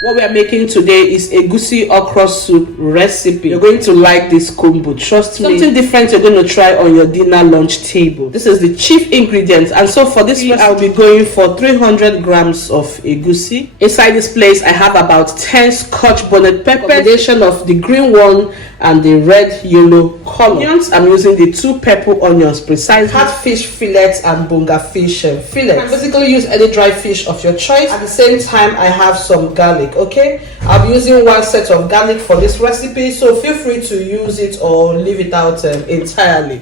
What we are making today is egusi okra soup recipe. You're going to like this combo, trust me. Something different you're going to try on your dinner lunch table. This is the chief ingredient, and so for this one I'll be going for 300 grams of egusi. Inside this place I have about 10 scotch bonnet pepper, combination of the green one and the red yellow color. Onions, I'm using the 2 purple onions precisely. Catfish fillets and bonga fish fillets. You can basically use any dry fish of your choice. At the same time I have some garlic. Okay, I'll be using 1 set of garlic for this recipe, so feel free to use it or leave it out entirely.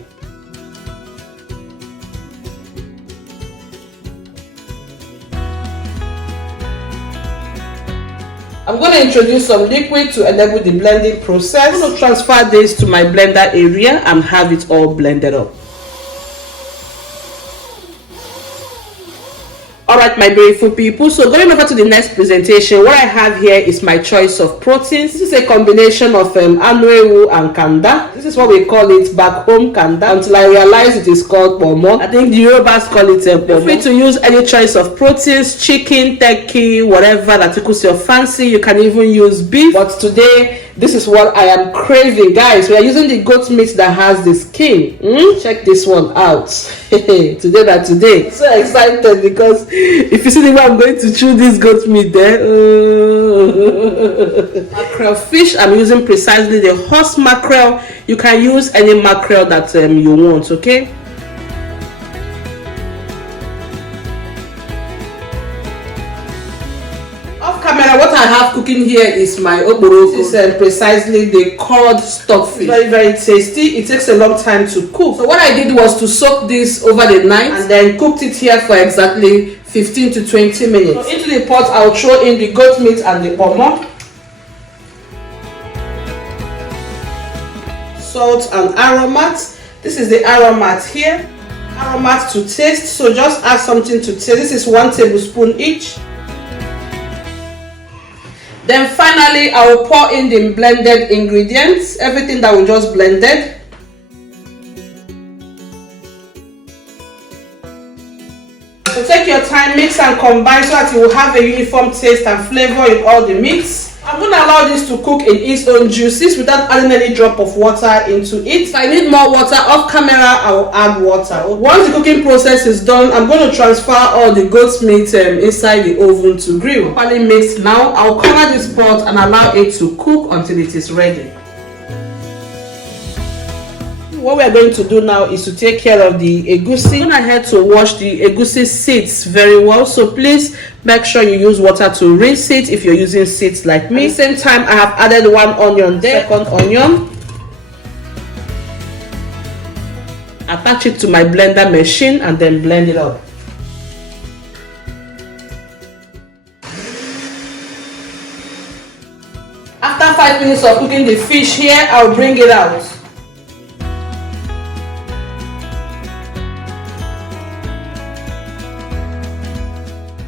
I'm going to introduce some liquid to enable the blending process. I'm going to transfer this to my blender area and have it all blended up. Alright, my beautiful people, so going over to the next presentation, what I have here is my choice of proteins. This is a combination of anuewu and kanda. This is what we call it back home, kanda, until I realize it is called pomo. I think the Yorubas call it pomo. Feel free to use any choice of proteins, chicken, turkey, whatever that tickles your fancy. You can even use beef, but today this is what I am craving, guys. We are using the goat meat that has the skin. Check this one out. today so excited because if you see the way I'm going to chew this goat meat there. Mackerel fish, I'm using precisely the horse mackerel. You can use any mackerel that you want. Okay, camera, what I have cooking here is my okro. This is precisely the cod stockfish. Very, very tasty. It takes a long time to cook. So what I did was to soak this over the night and then cooked it here for exactly 15 to 20 minutes. So into the pot, I'll throw in the goat meat and the pomo, salt and aromat. This is the aromat here. Aromat to taste. So just add something to taste. This is 1 tablespoon each. Then finally, I will pour in the blended ingredients, everything that we just blended. So take your time, mix and combine so that you will have a uniform taste and flavor in all the meats. I'm going to allow this to cook in its own juices without adding any drop of water into it. If I need more water off camera, I will add water. Once the cooking process is done, I'm going to transfer all the goat's meat inside the oven to grill. Properly mixed now, I'll cover this pot and allow it to cook until it is ready. What we are going to do now is to take care of the egusi. I'm going ahead to wash the egusi seeds very well, so please make sure you use water to rinse it if you're using seeds like me. At the same time, I have added 1 onion there, 2nd onion. Attach it to my blender machine and then blend it up. After 5 minutes of cooking the fish here, I'll bring it out.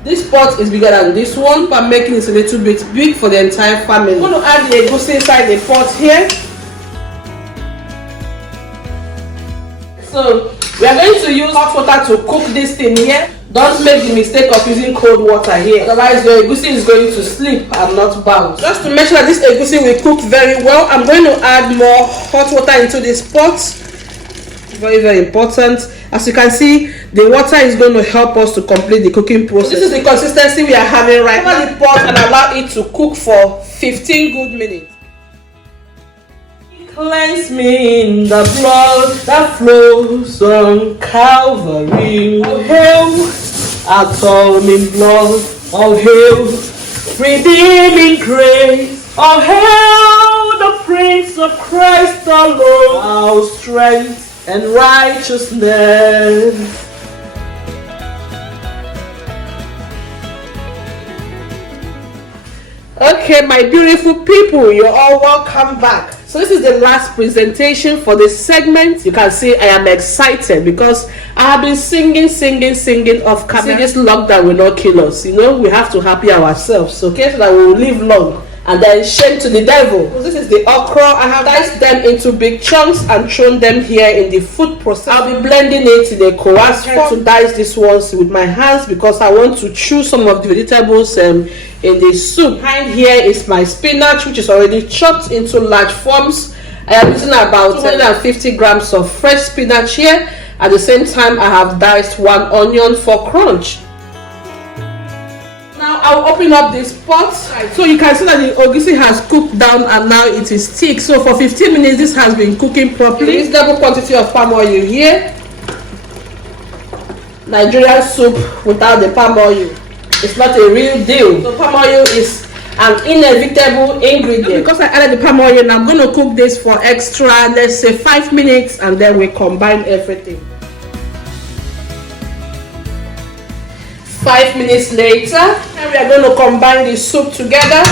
This pot is bigger than this one, but I'm making it a little bit big for the entire family. I'm going to add the egusi inside the pot here. So we are going to use hot water to cook this thing here. Don't make the mistake of using cold water here, otherwise your egusi is going to sleep and not bounce. Just to make sure that this egusi will cook very well, I'm going to add more hot water into this pot. Very, very important. As you can see, the water is going to help us to complete the cooking process. This is the consistency we are having right now. Cover the pot and allow it to cook for 15 good minutes. Cleanse me in the blood that flows on Calvary. All hail, atoning blood. All hail, redeeming grace. All hail, the Prince of Christ alone. Our strength and righteousness. Okay, my beautiful people, you're all welcome back. So this is the last presentation for this segment. You can see I am excited because I have been singing off camera. This lockdown will not kill us. You know, we have to happy ourselves, okay, so that we will live long and then shame to the devil. This is the okra. I have diced them into big chunks and thrown them here in the food processor. I'll be blending it in a coarse form to dice these ones with my hands because I want to chew some of the vegetables in the soup. Behind here is my spinach, which is already chopped into large forms. I am using about 250 grams of fresh spinach here. At the same time, I have diced 1 onion for crunch. Now I'll open up this pot. So you can see that the egusi has cooked down and now it is thick. So for 15 minutes this has been cooking properly. Reasonable quantity of palm oil here. Nigerian soup without the palm oil, it's not a real deal. So palm oil is an inevitable ingredient. Because I added the palm oil, I'm going to cook this for extra, let's say 5 minutes, and then we combine everything. 5 minutes later, and we are going to combine the soup together.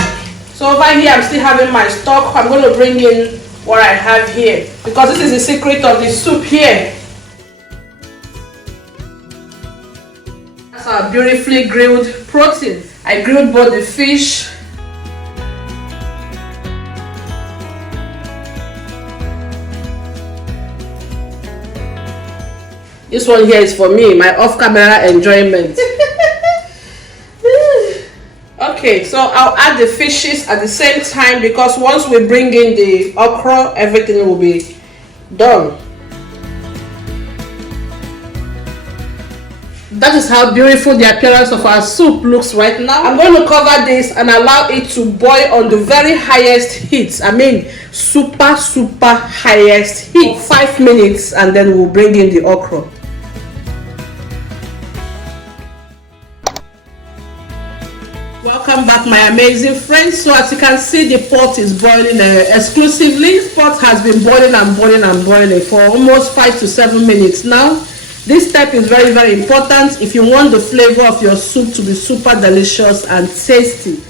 So over here I'm still having my stock. I'm going to bring in what I have here because this is the secret of the soup here. That's our beautifully grilled protein. I grilled both the fish This one here is for me, my off-camera enjoyment. Okay, so I'll add the fishes at the same time because once we bring in the okra, everything will be done. That is how beautiful the appearance of our soup looks right now. I'm going to cover this and allow it to boil on the very highest heat. I mean super highest heat. 5 minutes and then we'll bring in the okra. Welcome back my amazing friends. So as you can see, the pot is boiling exclusively. This pot has been boiling and boiling for almost 5 to 7 minutes now. This step is very important if you want the flavor of your soup to be super delicious and tasty.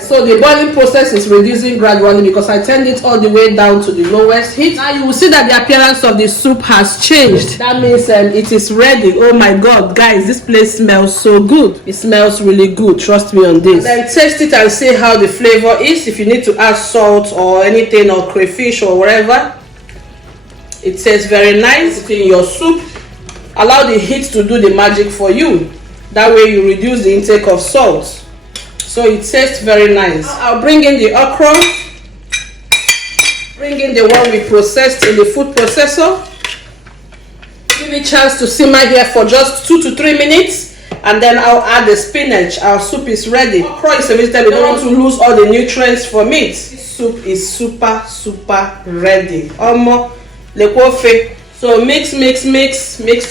So the boiling process is reducing gradually because I turned it all the way down to the lowest heat. Now you will see that the appearance of the soup has changed. That means it is ready. Oh my god, guys, this place smells so good. It smells really good, trust me on this. And then taste it and see how the flavor is. If you need to add salt or anything or crayfish or whatever, it tastes very nice. Put it in your soup. Allow the heat to do the magic for you. That way you reduce the intake of salt. So it tastes very nice. I'll bring in the okra. Bring in the one we processed in the food processor. Give it a chance to simmer here for just 2 to 3 minutes. And then I'll add the spinach. Our soup is ready. Okra is a vegetable. You don't want to lose all the nutrients from it. This soup is super ready. So mix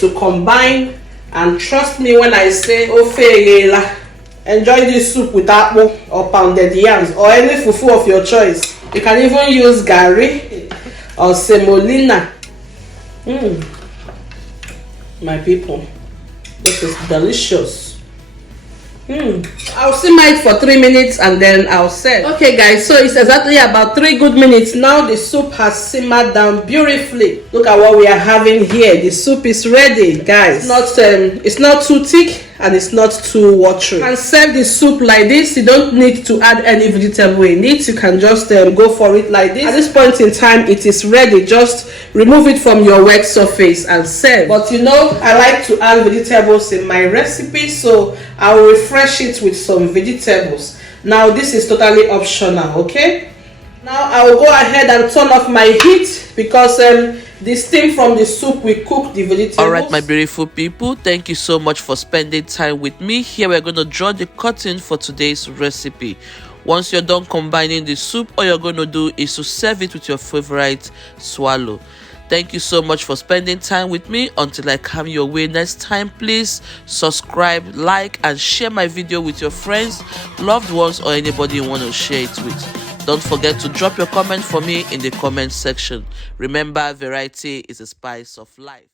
to combine, and trust me when I say ofe. Enjoy this soup with apple or pounded yams or any fufu of your choice. You can even use gari or semolina. My people, this is delicious. I'll simmer it for 3 minutes and then I'll serve. Okay guys, so it's exactly about 3 good minutes now. The soup has simmered down beautifully. Look at what we are having here. The soup is ready, guys. It's not too thick and it's not too watery. You can serve the soup like this. You don't need to add any vegetable in it. You can just go for it like this. At this point in time, it is ready. Just remove it from your wet surface and serve. But you know, I like to add vegetables in my recipe, so I will refresh it with some vegetables. Now this is totally optional, okay? Now I will go ahead and turn off my heat because the steam from the soup will cook the vegetables. Alright my beautiful people, thank you so much for spending time with me. Here we're going to draw the curtain for today's recipe. Once you're done combining the soup, all you're going to do is to serve it with your favorite swallow. Thank you so much for spending time with me. Until I come your way next time, please subscribe, like and share my video with your friends, loved ones or anybody you want to share it with. Don't forget to drop your comment for me in the comment section. Remember, variety is the spice of life.